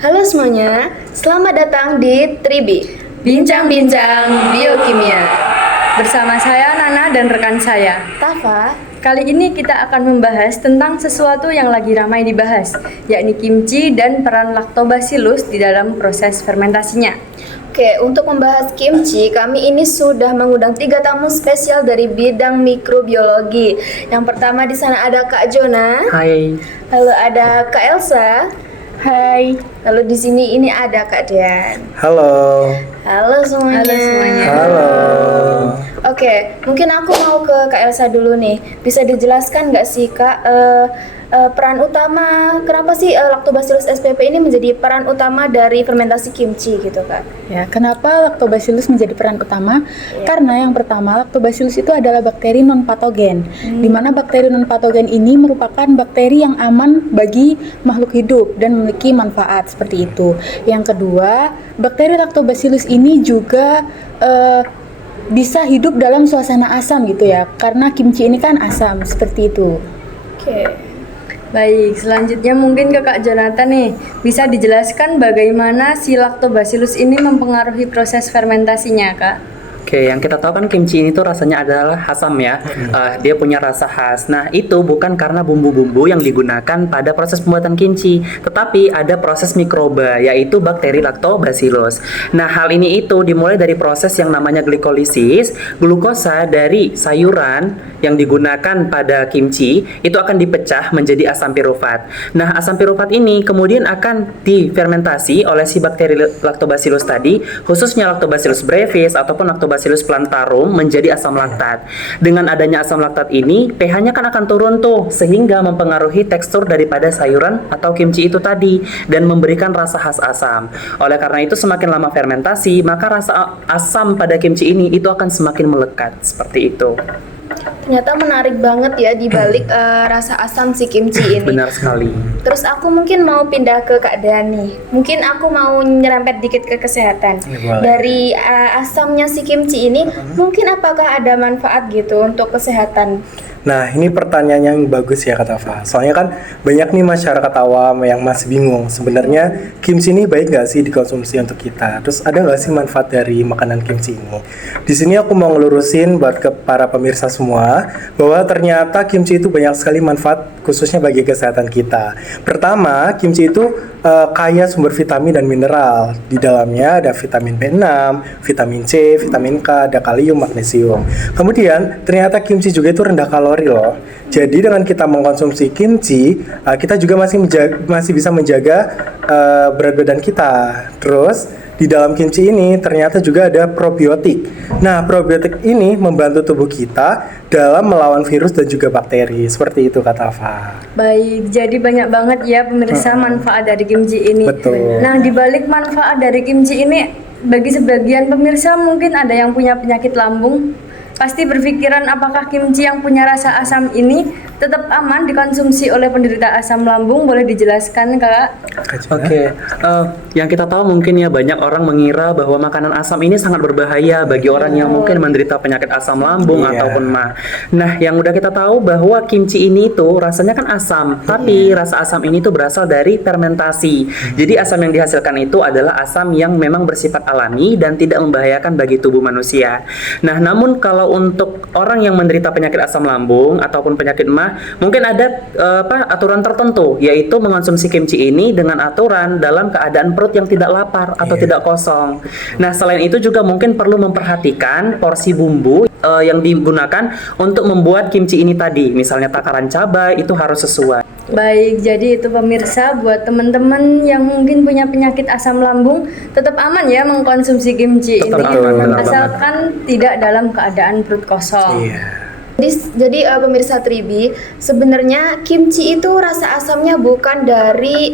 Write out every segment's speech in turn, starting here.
Halo semuanya, selamat datang di Tribi Bincang-bincang Biokimia. Bersama saya Nana dan rekan saya Tafa. Kali ini kita akan membahas tentang sesuatu yang lagi ramai dibahas, yakni kimchi dan peran Lactobacillus di dalam proses fermentasinya. Oke, untuk membahas kimchi, kami ini sudah mengundang 3 tamu spesial dari bidang mikrobiologi. Yang pertama di sana ada Kak Jona. Hai. Lalu ada Kak Elsa. Hai. Lalu di sini ini ada Kak Dian. Halo. Halo semuanya. Halo semuanya. Halo. Oke, mungkin aku mau ke Kak Elsa dulu nih. Bisa dijelaskan nggak sih Kak peran utama kenapa sih Lactobacillus spp ini menjadi peran utama dari fermentasi kimchi gitu Kak? Ya, kenapa Lactobacillus menjadi peran utama? Ya. Karena yang pertama, Lactobacillus itu adalah bakteri non patogen, di mana bakteri non patogen ini merupakan bakteri yang aman bagi makhluk hidup dan memiliki manfaat seperti itu. Yang kedua, bakteri Lactobacillus ini juga bisa hidup dalam suasana asam gitu ya, karena kimchi ini kan asam seperti itu. Oke. Baik, selanjutnya mungkin ke Kak Jonathan nih. Bisa dijelaskan bagaimana si Lactobacillus ini mempengaruhi proses fermentasinya, Kak? Oke, yang kita tahu kan kimchi ini tuh rasanya adalah asam ya. Dia punya rasa khas. Nah, itu bukan karena bumbu-bumbu yang digunakan pada proses pembuatan kimchi, tetapi ada proses mikroba, yaitu bakteri Lactobacillus. Nah, hal ini itu dimulai dari proses yang namanya glikolisis. Glukosa dari sayuran yang digunakan pada kimchi itu akan dipecah menjadi asam pirufat. Nah, asam pirufat ini kemudian akan difermentasi oleh si bakteri Lactobacillus tadi, khususnya Lactobacillus brevis ataupun Lactobacillus plantarum menjadi asam laktat. Dengan adanya asam laktat ini, pH-nya kan akan turun tuh, sehingga mempengaruhi tekstur daripada sayuran atau kimchi itu tadi dan memberikan rasa khas asam. Oleh karena itu, semakin lama fermentasi, maka rasa asam pada kimchi ini itu akan semakin melekat seperti itu. Ternyata menarik banget ya di balik rasa asam si kimchi ini. Benar sekali. Terus aku mungkin mau pindah ke Kak Dani. Mungkin aku mau nyerempet dikit ke kesehatan. Boleh. Dari asamnya si kimchi ini, mungkin apakah ada manfaat gitu untuk kesehatan? Nah, ini pertanyaan yang bagus ya Kak Tafa. Soalnya kan banyak nih masyarakat awam yang masih bingung. Sebenarnya kimchi ini baik nggak sih dikonsumsi untuk kita? Terus ada nggak sih manfaat dari makanan kimchi ini? Di sini aku mau ngelurusin buat ke para pemirsa semua bahwa ternyata kimchi itu banyak sekali manfaat khususnya bagi kesehatan kita. Pertama, kimchi itu kaya sumber vitamin dan mineral. Di dalamnya ada vitamin B6, vitamin C, vitamin K, ada kalium, magnesium. Kemudian ternyata kimchi juga itu rendah kalori loh. Jadi dengan kita mengkonsumsi kimchi, kita juga masih bisa menjaga berat badan kita. Terus di dalam kimchi ini ternyata juga ada probiotik. Nah, probiotik ini membantu tubuh kita dalam melawan virus dan juga bakteri. Seperti itu kata Tafa. Baik, jadi banyak banget ya pemirsa manfaat dari kimchi ini. Betul. Nah, di balik manfaat dari kimchi ini, bagi sebagian pemirsa mungkin ada yang punya penyakit lambung. Pasti berpikiran apakah kimchi yang punya rasa asam ini tetap aman dikonsumsi oleh penderita asam lambung? Boleh dijelaskan, Kak? Oke, yang kita tahu mungkin ya banyak orang mengira bahwa makanan asam ini sangat berbahaya bagi orang yang mungkin menderita penyakit asam lambung Iya. ataupun mah. Nah, yang udah kita tahu bahwa kimchi ini tuh rasanya kan asam, tapi rasa asam ini tuh berasal dari fermentasi. Jadi asam yang dihasilkan itu adalah asam yang memang bersifat alami dan tidak membahayakan bagi tubuh manusia. Nah, namun kalau untuk orang yang menderita penyakit asam lambung ataupun penyakit mah, mungkin ada aturan tertentu, yaitu mengonsumsi kimchi ini dengan aturan dalam keadaan perut yang tidak lapar atau tidak kosong. Nah, selain itu juga mungkin perlu memperhatikan porsi bumbu yang digunakan untuk membuat kimchi ini tadi. Misalnya takaran cabai itu harus sesuai. Baik, jadi itu pemirsa buat teman-teman yang mungkin punya penyakit asam lambung, tetap aman ya mengkonsumsi kimchi Tetap ini, aman, benar asalkan tidak dalam keadaan perut kosong. Iya. Jadi pemirsa Tribi, sebenarnya kimchi itu rasa asamnya bukan dari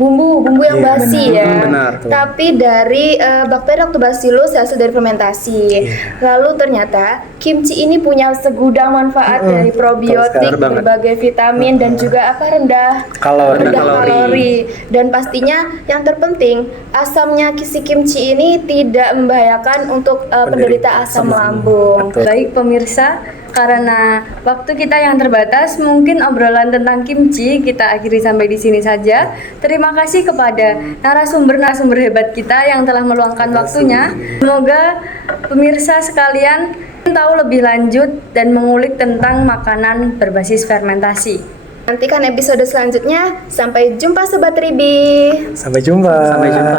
bumbu yang Iya, basi benar. ya, Benar. tapi dari bakteri Lactobacillus hasil dari fermentasi. Lalu ternyata kimchi ini punya segudang manfaat dari probiotik, Benar banget. berbagai vitamin dan juga rendah Kalori. kalori. Dan pastinya yang terpenting asamnya si kimchi ini tidak membahayakan untuk penderita asam lambung. Betul. Baik pemirsa, Karena waktu kita yang terbatas, mungkin obrolan tentang kimchi kita akhiri sampai di sini saja. Terima kasih kepada narasumber-narasumber hebat kita yang telah meluangkan waktunya. Semoga pemirsa sekalian tahu lebih lanjut dan mengulik tentang makanan berbasis fermentasi. Nantikan episode selanjutnya. Sampai jumpa Sobat Ribi. Sampai jumpa. Sampai jumpa.